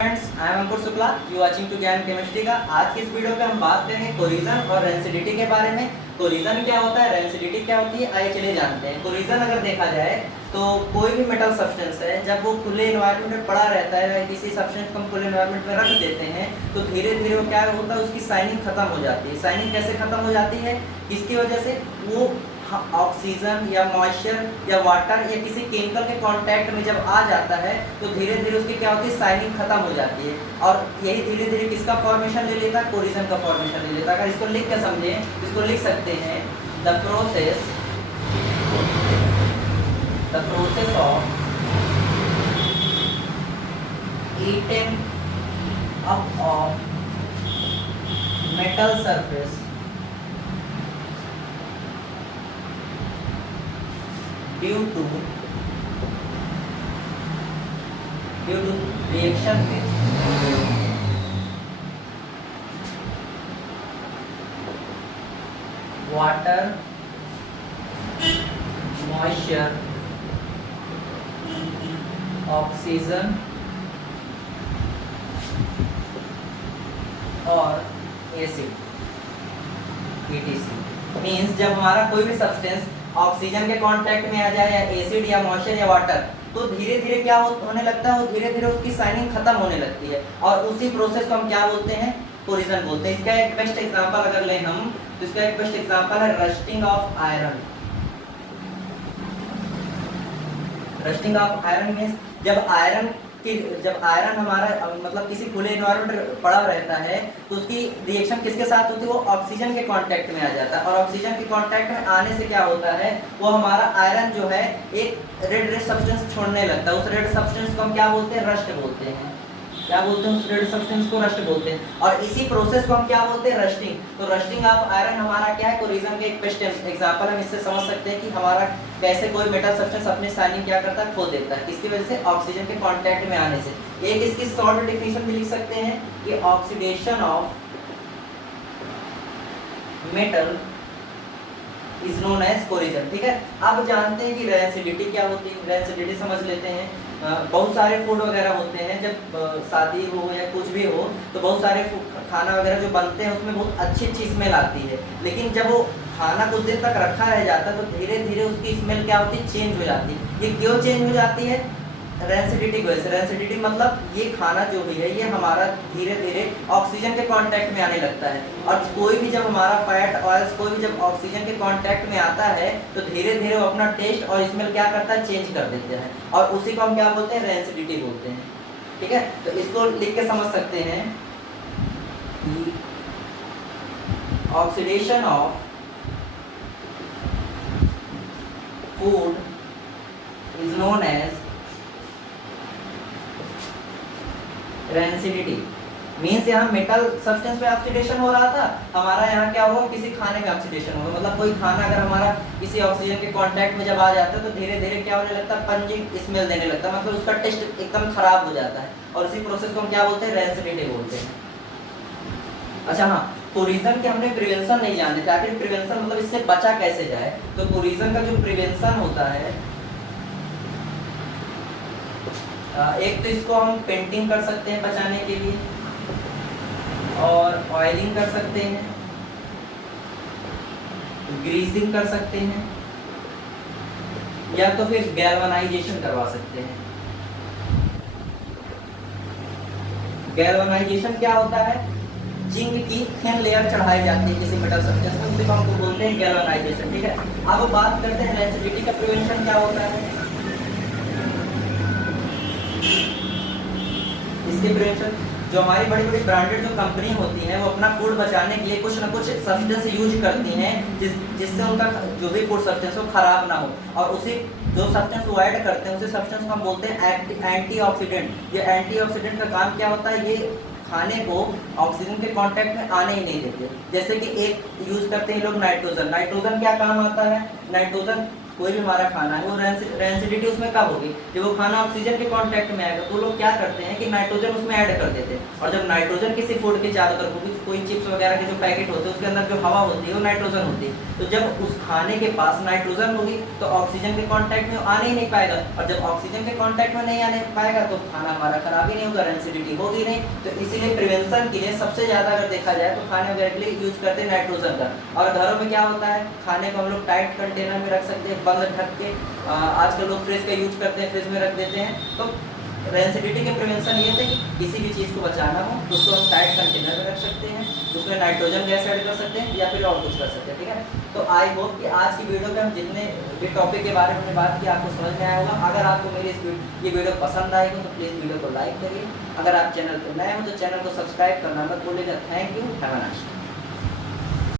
Friends, I am Ankur Shukla, you watching to Gyan chemistry का। आज की इस वीडियो पे हम बात करेंगे कोलिजन और रेंसिडिटी के बारे में। कोलिजन क्या होता है, रेंसिडिटी क्या होती है, आइए चलिए जानते हैं। कोलिजन अगर देखा जाए तो कोई भी मेटल सब्सटेंस है, जब वो खुले एनवायरनमेंट में पड़ा रहता है, किसी सब्सटेंस को हम खुले एनवायरनमेंट में रख देते हैं तो धीरे धीरे वो क्या होता है, उसकी शाइनिंग खत्म हो जाती है। शाइनिंग कैसे खत्म हो जाती है, इसकी वजह से वो ऑक्सीजन या मॉइस्चर या वाटर या किसी केमिकल के कांटेक्ट में जब आ जाता है तो धीरे धीरे उसकी क्या होती है, शाइनिंग खत्म हो जाती है। और यही धीरे धीरे किसका फॉर्मेशन ले लेता है, कोलिजन का फॉर्मेशन ले लेता है। अगर इसको लिख के समझें, इसको लिख सकते हैं the process of eating up of metal surface due to reaction with water, moisture, oxygen और एसिड etc। मीन्स जब हमारा कोई भी सब्सटेंस ऑक्सीजन के कांटेक्ट में आ जाए या एसिड या मॉइस्चर या वाटर, तो धीरे धीरे क्या होने लगता है, वो धीरे धीरे उसकी शाइनिंग खत्म होने लगती है। और उसी प्रोसेस को हम क्या बोलते हैं, कोलिजन बोलते हैं। इसका एक बेस्ट एग्जांपल अगर लें हम, तो इसका एक बेस्ट एग्जांपल है rusting of iron. Rusting of iron means जब आयरन हमारा मतलब किसी खुले एनवायरनमेंट में पड़ा रहता है तो उसकी रिएक्शन किसके साथ होती है, वो ऑक्सीजन के कांटेक्ट में आ जाता है। और ऑक्सीजन के कांटेक्ट में आने से क्या होता है, वो हमारा आयरन जो है एक रेड सब्सटेंस छोड़ने लगता है। उस रेड सब्सटेंस को हम क्या बोलते हैं, रस्ट बोलते हैं। क्या बोलते हैं, उस रेड सब्सटेंस को रस्ट बोलते हैं। और इसी प्रोसेस को हम क्या बोलते हैं, रस्टिंग। तो रस्टिंग ऑफ आयरन हमारा क्या है, कोलिजन के एक बेस्ट एग्जांपल। हम इससे समझ सकते हैं कि हमारा कैसे कोई मेटल सब्सटेंस अपनी शाइनिंग क्या करता है, खो देता है। किसकी वजह से, ऑक्सीजन के कांटेक्ट में आने से। एक इसकी शॉर्ट डेफिनेशन भी लिख सकते हैं कि oxidation of metal is known as collision. ठीक है, अब जानते हैं कि रेंसिडिटी क्या होती है। रेंसिडिटी समझ लेते हैं। बहुत सारे फूड वगैरह होते हैं, जब शादी हो या कुछ भी हो तो बहुत सारे खाना वगैरह जो बनते हैं उसमें बहुत अच्छी अच्छी स्मेल आती है। लेकिन जब वो खाना कुछ दिन तक रखा रह जाता है तो धीरे धीरे उसकी स्मेल क्या होती है, चेंज हो जाती है। ये क्यों चेंज हो जाती है, रेंसिडिटी की वजह से। रेंसिडिटी मतलब ये खाना जो भी है ये हमारा धीरे धीरे ऑक्सीजन के कांटेक्ट में आने लगता है। और कोई भी जब हमारा फैट ऑयल्स कोई भी जब ऑक्सीजन के कांटेक्ट में आता है तो धीरे धीरे वो अपना टेस्ट और स्मेल क्या करता है, चेंज कर देते हैं। और उसी को हम क्या बोलते हैं, रेंसिडिटी बोलते हैं। ठीक है, तो इसको लिख के समझ सकते हैं कि oxidation of food is known as rancidity. Means यहाँ मेटल सब्सटेंस में ऑक्सीडेशन हो रहा था, हमारा यहाँ क्या होगा, किसी खाने में ऑक्सीडेशन होगा। मतलब कोई खाना अगर हमारा किसी ऑक्सीजन के कांटेक्ट में जब आ जाता है तो धीरे धीरे क्या होने लगता है, पंजिंग स्मेल देने लगता है, मतलब उसका टेस्ट एकदम खराब हो जाता है। और इसी प्रोसेस को हम क्या बोलते हैं, रेंसिडिटी बोलते हैं। अच्छा हाँ, कोलिजन के हमने प्रिवेंशन नहीं जाने थे। आखिर प्रिवेंशन मतलब इससे बचा कैसे जाए। तो कोलिजन का जो प्रिवेंशन होता है, एक तो इसको हम पेंटिंग कर सकते हैं बचाने के लिए, और ऑयलिंग कर सकते हैं, ग्रीसिंग कर सकते हैं, या तो फिर गैल्वेनाइजेशन करवा सकते हैं। गैल्वेनाइजेशन क्या होता है, जिंक की थिन लेयर चढ़ाई जाती है किसी मेटल सब्सटेंस में, उसी को हमको बोलते हैं गैल्वेनाइजेशन। ठीक है, अब बात करते हैं रेंसिडिटी का प्रिवेंशन क्या होता है। इसके प्रिवेंशन, जो हमारी बड़ी बड़ी ब्रांडेड जो कंपनी होती हैं वो अपना फूड बचाने के लिए कुछ ना कुछ सब्सटेंस यूज करती हैं जिससे उनका जो भी फूड सब्सटेंस हो खराब ना हो। और उसी जो सब्सटेंस वो ऐड करते हैं उसी सब्सटेंस को हम बोलते हैं एंटीऑक्सीडेंट। ये एंटीऑक्सीडेंट का काम क्या होता है, ये खाने को ऑक्सीजन के कांटेक्ट में आने ही नहीं देते। जैसे कि एक यूज करते हैं लोग नाइट्रोजन। नाइट्रोजन क्या काम आता है, नाइट्रोजन कोई भी हमारा खाना है वो रेंसिडिटी उसमें कब होगी, जब वो खाना ऑक्सीजन के कांटेक्ट में आएगा। तो लोग क्या करते हैं कि नाइट्रोजन उसमें ऐड कर देते हैं, और जब नाइट्रोजन किसी फूड के चारों तरफ होगी, कोई चिप्स वगैरह के जो पैकेट होते हैं उसके अंदर जो हवा होती है वो नाइट्रोजन होती है, तो जब उस खाने के पास नाइट्रोजन होगी तो ऑक्सीजन के कांटेक्ट में आने ही नहीं पाएगा, और जब ऑक्सीजन के कांटेक्ट में नहीं आने पाएगा तो खाना हमारा खराब ही नहीं होगा, रेंसिडिटी होगी नहीं। तो इसीलिए प्रिवेंशन के लिए सबसे ज़्यादा अगर देखा जाए तो खाने वगैरह के लिए यूज करते हैं नाइट्रोजन का। और घरों में क्या होता है, खाने को हम लोग टाइट कंटेनर में रख सकते हैं, बंद ढक के। आजकल लोग फ्रिज का यूज करते हैं, फ्रिज में रख देते हैं। तो रेंसिडिटी के प्रिवेंशन ये थे कि किसी भी चीज़ को बचाना हो तो उसको हम टाइट कंटेनर में रख सकते हैं, उसमें नाइट्रोजन गैस ऐड कर सकते हैं या फिर और कुछ कर सकते हैं, ठीक है। तो आई होप कि आज की वीडियो में हम जितने भी टॉपिक के बारे में बात की आपको समझ में आया होगा। अगर आपको मेरी ये वीडियो पसंद आई हो तो प्लीज़ वीडियो को लाइक करिए। अगर आप चैनल पर नए हो तो चैनल को सब्सक्राइब करना मत भूलिएगा। Thank you, have a nice day.